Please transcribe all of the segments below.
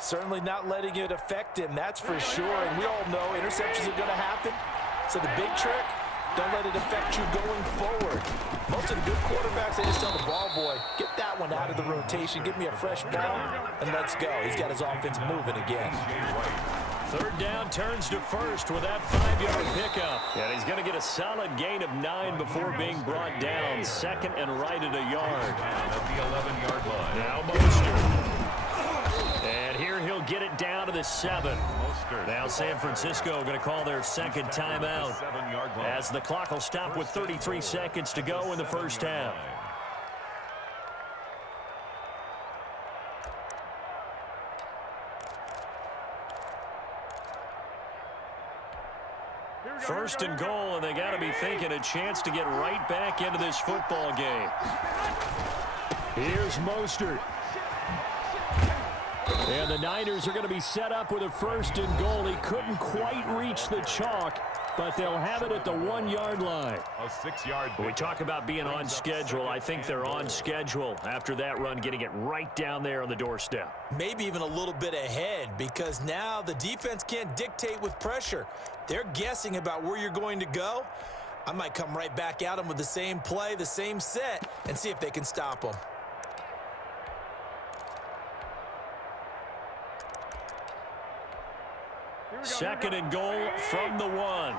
Certainly not letting it affect him, that's for sure. And we all know interceptions are going to happen. So the big trick, don't let it affect you going forward. Most of the good quarterbacks, they just tell the ball boy, get that one out of the rotation, give me a fresh ball, and let's go. He's got his offense moving again. Third down turns to first with that 5-yard pickup. And he's going to get a solid gain of 9 before being brought down. Second and right at a yard. At the 11-yard line. Now Mostert. And here he'll get it down to the 7. Now San Francisco going to call their second timeout as the clock will stop with 33 seconds to go in the first half. First and goal, and they got to be thinking a chance to get right back into this football game. Here's Mostert. And the Niners are going to be set up with a first and goal. He couldn't quite reach the chalk, but they'll have it at the 1-yard line. A 6-yard. When we talk about being on schedule, I think they're on schedule after that run, getting it right down there on the doorstep. Maybe even a little bit ahead, because now the defense can't dictate with pressure. They're guessing about where you're going to go. I might come right back at them with the same play, the same set, and see if they can stop them. Second and goal from the 1. 21.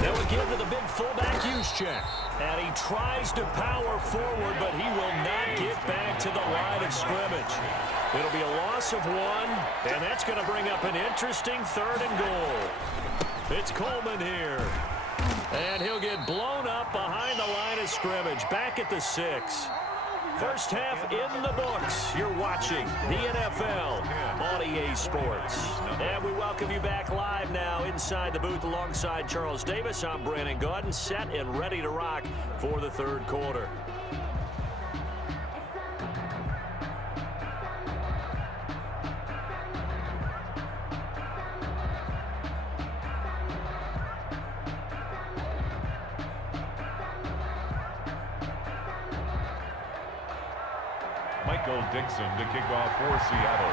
They'll give to the big fullback use check. And he tries to power forward, but he will not get back to the line of scrimmage. It'll be a loss of 1, and that's going to bring up an interesting third and goal. It's Coleman here. And he'll get blown up behind the line of scrimmage, back at the 6. First half in the books. You're watching the NFL on EA Sports. And we welcome you back live now inside the booth alongside Charles Davis. I'm Brandon Gaudin, set and ready to rock for the third quarter. Dixon to kick off for Seattle.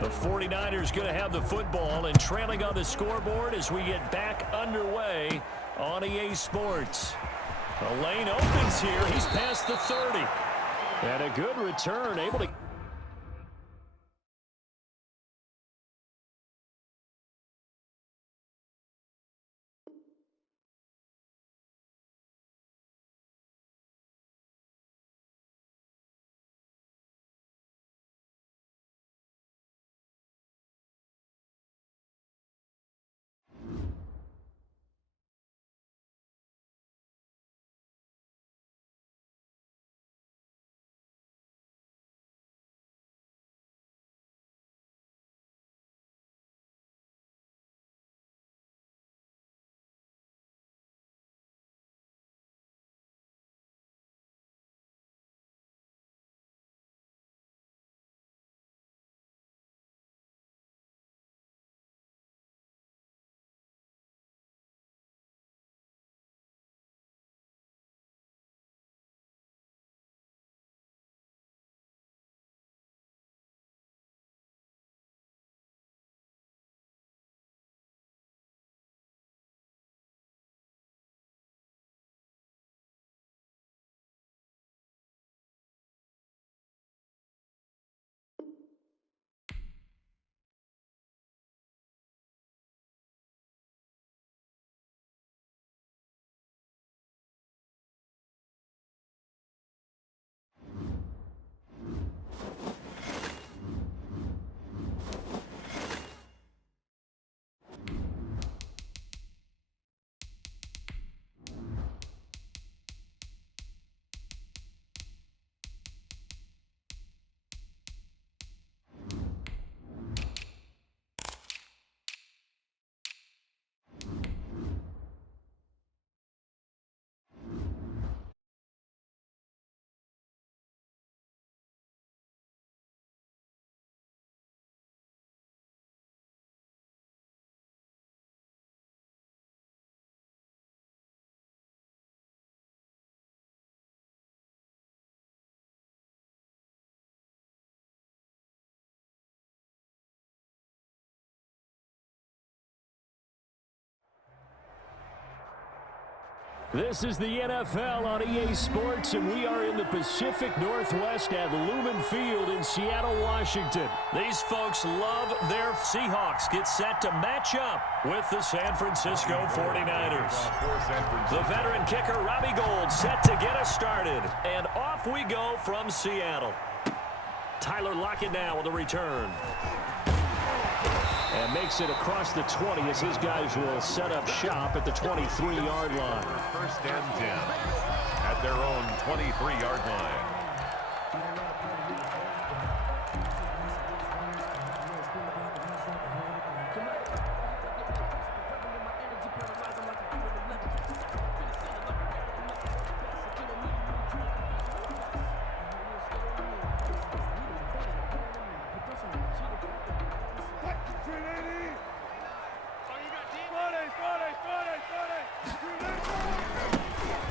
The 49ers going to have the football and trailing on the scoreboard as we get back underway on EA Sports. The lane opens here. He's past the 30. And a good return, able to This is the NFL on EA Sports, and we are in the Pacific Northwest at Lumen Field in Seattle, Washington. These folks love their Seahawks. Get set to match up with the San Francisco 49ers. The veteran kicker, Robbie Gould, set to get us started. And off we go from Seattle. Tyler Lockett now with the return. And makes it across the 20 as his guys will set up shop at the 23-yard line. First and 10 at their own 23-yard line.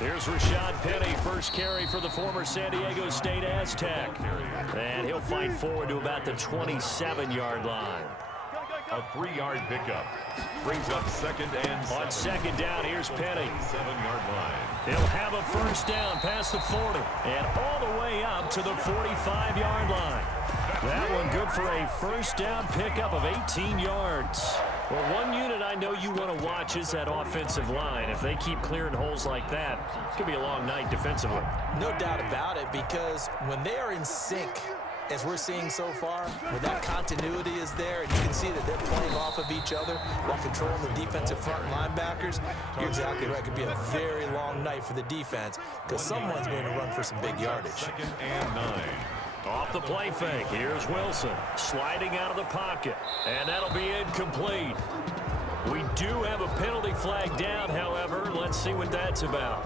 Here's Rashad Penny, first carry for the former San Diego State Aztec. And he'll fight forward to about the 27-yard line. A 3-yard pickup brings up second and 7. On second down, here's Penny. 7-yard line. He'll have a first down past the 40 and all the way up to the 45-yard line. That one good for a first down pickup of 18 yards. Well, one unit I know you want to watch is that offensive line. If they keep clearing holes like that, it could be a long night defensively. No doubt about it, because when they are in sync, as we're seeing so far, when that continuity is there and you can see that they're playing off of each other while controlling the defensive front linebackers, you're exactly right. It could be a very long night for the defense because someone's going to run for some big yardage. Second and 9. Off the play fake, here's Wilson sliding out of the pocket, and that'll be incomplete. We do have a penalty flag down, however. Let's see what that's about.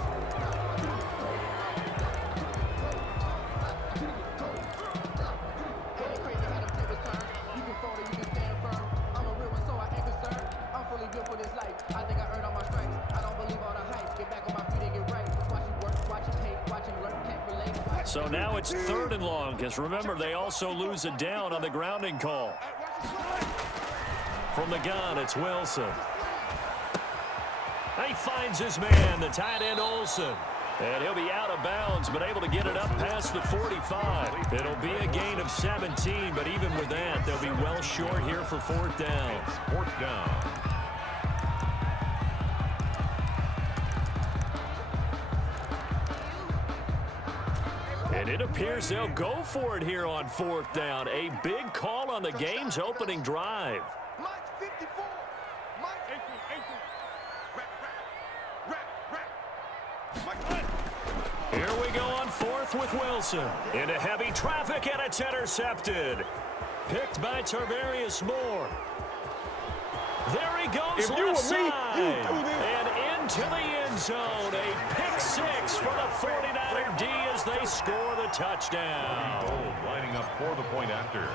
So now it's 3rd and long, because remember, they also lose a down on the grounding call. From the gun, it's Wilson. He finds his man, the tight end Olsen. And he'll be out of bounds, but able to get it up past the 45. It'll be a gain of 17, but even with that, they'll be well short here for 4th down. 4th down. And it appears they'll go for it here on 4th down. A big call on the game's opening drive. Here we go on 4th with Wilson. Into heavy traffic, and it's intercepted. Picked by Tarvarius Moore. There he goes left side. And into the end zone. A pick 6 for the 49er D as they score the touchdown. Gold lining up for the point after.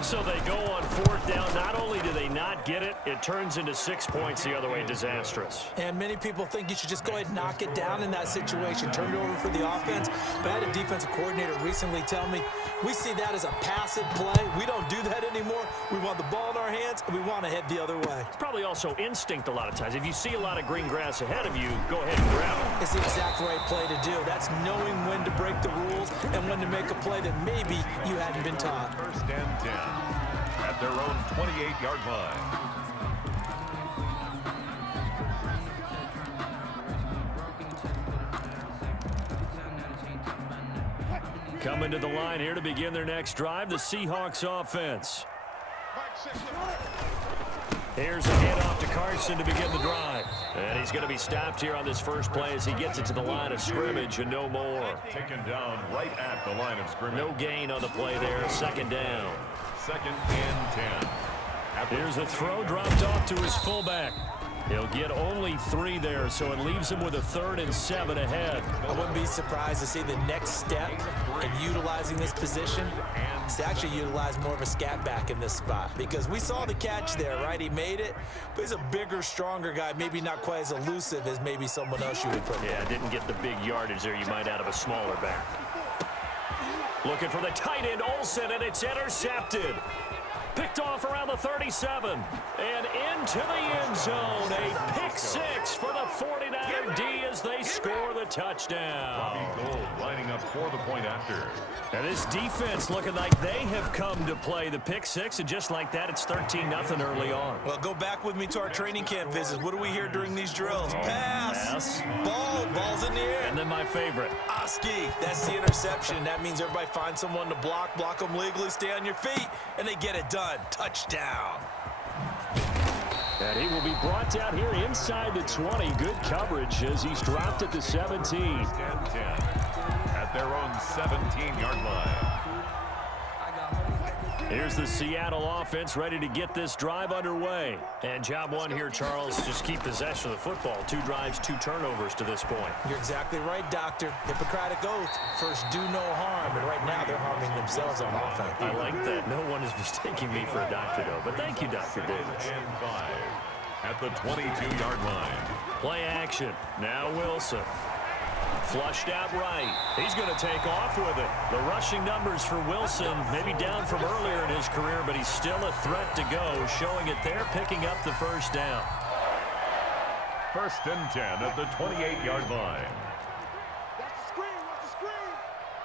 So they go on 4th down. Not only do they not get it, it turns into 6 points the other way. Disastrous. And many people think you should just go ahead and knock it down in that situation. Turn it over for the offense. But I had a defensive coordinator recently tell me, we see that as a passive play. We don't do that anymore. We want the ball in our hands, and we want to head the other way. It's probably also instinct a lot of times. If you see a lot of green grass ahead of you, go ahead and grab it. It's the exact right play to do. That's knowing when to break the rules and when to make a play that maybe you hadn't been taught. First and 10 at their own 28-yard line. Coming to the line here to begin their next drive, the Seahawks offense. Here's a handoff to Carson to begin the drive. And he's going to be stopped here on this first play as he gets it to the line of scrimmage and no more. Taken down right at the line of scrimmage. No gain on the play there. 2nd down. 2nd and 10. Here's a throw dropped off to his fullback. He'll get only 3 there, so it leaves him with a 3rd and 7 ahead. I wouldn't be surprised to see the next step in utilizing this position is to actually utilize more of a scat back in this spot, because we saw the catch there, right? He made it, but he's a bigger, stronger guy, maybe not quite as elusive as maybe someone else you would put there. Yeah, didn't get the big yardage there you might out of a smaller back. Looking for the tight end, Olsen, and it's intercepted. Picked off around the 37. And into the end zone. A pick six for the 49er D as they score the touchdown. Bobby Gold lining up for the point after. And this defense looking like they have come to play the pick six. And just like that, it's 13-0 early on. Well, go back with me to our training camp visits. What do we hear during these drills? Pass. Ball's in the air. And then my favorite. Oski, that's the interception. That means everybody finds someone to block them legally, stay on your feet, and they get it done. Touchdown. And he will be brought down here inside the 20. Good coverage as he's dropped at the 17. And 10 at their own 17-yard line. Here's the Seattle offense ready to get this drive underway. And job one here, Charles, just keep possession of the football. 2 drives, 2 turnovers to this point. You're exactly right, Doctor. Hippocratic oath. First, do no harm. And right now, they're harming themselves on offense. I like that. No one is mistaking me for a doctor, though. But thank you, Dr. Davis. And 5 at the 22-yard line. Play action. Now Wilson. Flushed out right. He's going to take off with it. The rushing numbers for Wilson, maybe down from earlier in his career, but he's still a threat to go, showing it there, picking up the first down. 1st and 10 at the 28-yard line.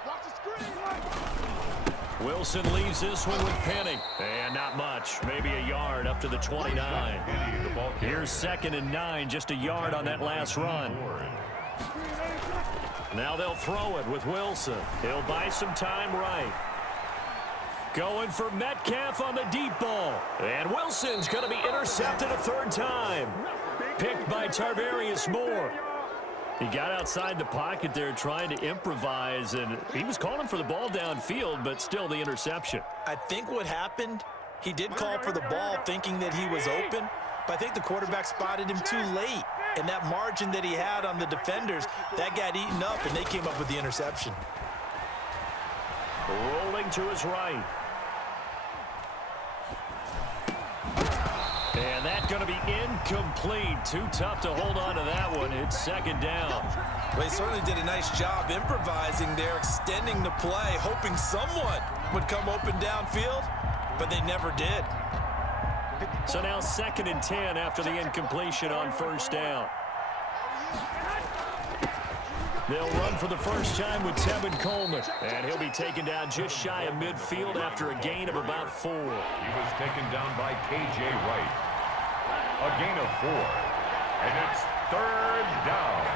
Watch the screen. Wilson leaves this one with Penny. And not much. Maybe a yard up to the 29. Here's 2nd and 9, just a yard on that last run. Now they'll throw it with Wilson. He'll buy some time right. Going for Metcalf on the deep ball. And Wilson's going to be intercepted a 3rd time. Picked by Tarvarius Moore. He got outside the pocket there trying to improvise, and he was calling for the ball downfield, but still the interception. I think what happened, he did call for the ball thinking that he was open, but I think the quarterback spotted him too late. And that margin that he had on the defenders, that got eaten up, and they came up with the interception. Rolling to his right. And that's going to be incomplete. Too tough to hold on to that one. It's 2nd down. Well, he certainly did a nice job improvising there, extending the play, hoping someone would come open downfield, but they never did. So now 2nd and 10 after the incompletion on 1st down. They'll run for the first time with Tevin Coleman. And he'll be taken down just shy of midfield after a gain of about 4. He was taken down by K.J. Wright. A gain of 4. And it's 3rd down.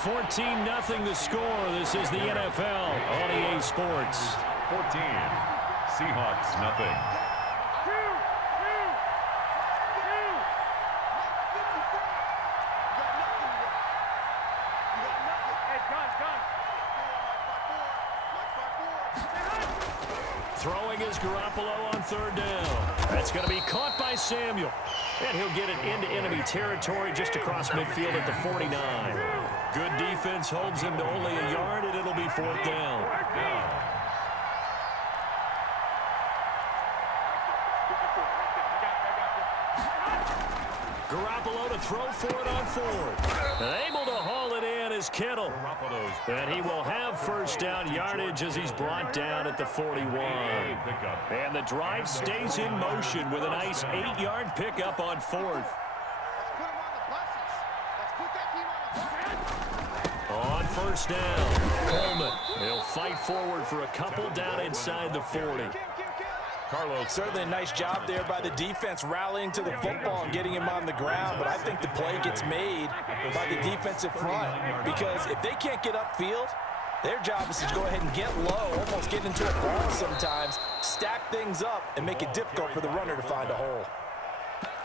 14-0 the score. This is the NFL on EA Sports. 14. Seahawks, nothing. Throwing is Garoppolo on 3rd down. That's going to be caught by Samuel. And he'll get it into enemy territory just across midfield at the 49. Good defense holds him to only a yard, and it'll be 4th down. Garoppolo to throw for it on 4th. And able to haul it in is Kittle. And he will have 1st down yardage as he's brought down at the 41. And the drive stays in motion with a nice 8-yard pickup on 4th. On 1st down, Coleman. He'll fight forward for a couple down inside the 40. Carlos, certainly a nice job there by the defense rallying to the football and getting him on the ground, but I think the play gets made by the defensive front because if they can't get upfield, their job is to go ahead and get low, almost get into a ball sometimes, stack things up, and make it difficult for the runner to find a hole.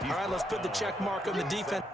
All right, let's put the check mark on the defense.